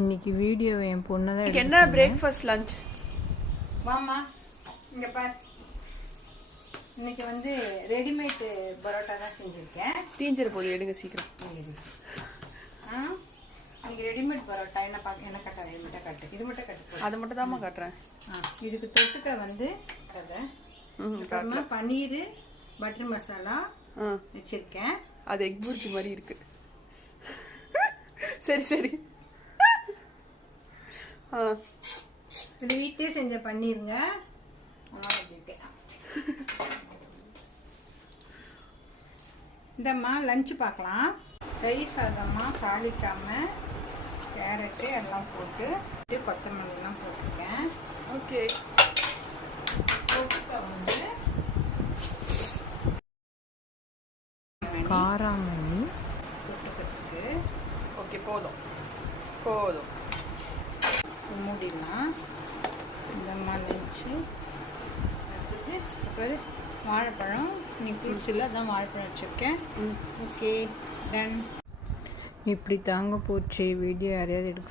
இன்னைக்கு வீடியோ என் பொண்ணு தான். என்ன பிரேக்ஃபாஸ்ட் லஞ்ச்? வாமா இங்க பாரு. இன்னைக்கு வந்து ரெடிமேட் பரோட்டா தான் செஞ்சிருக்கேன். தீஞ்சிர போது எடுங்க சீக்கிரம். இன்னைக்கு ரெடிமேட் பரோட்டா என்ன கட்ட ரெடிமேட்டா கட்டு. இது மட்டும் கட்டு. அதை மட்டும் தான்மா காட்டுறேன். இதுக்கு தொட்டுக்க வந்து பன்னீர் பட்டர் மசாலா வச்சிருக்கேன். அது எக் புர்ஜி மாதிரி இருக்கு. சரி சரி. இது வீட்டிலே செஞ்ச பன்னீருங்க. இந்தம்மா லஞ்சு பார்க்கலாம். தயிர் சாதம்மா தாளிக்காம கேரட்டு எல்லாம் போட்டு கொத்தமல்லாம் போட்டுருக்கேன். ஓகே. தொட்டுக்க வந்து காராமணி தொட்டுக்கிறதுக்கு. ஓகே போதும் போதும். மூடிடலாம். இந்த மாதிரி லஞ்சு அடுத்தது அப்புறம் வாழைப்பழம். இன்னைக்கு ஃப்ரூட்ஸ் இல்லை, அதான் வாழைப்பழம் வச்சுருக்கேன். Okay done. இப்படி தாங்க போச்சு வீடியோ. யாரையாவது எடுக்க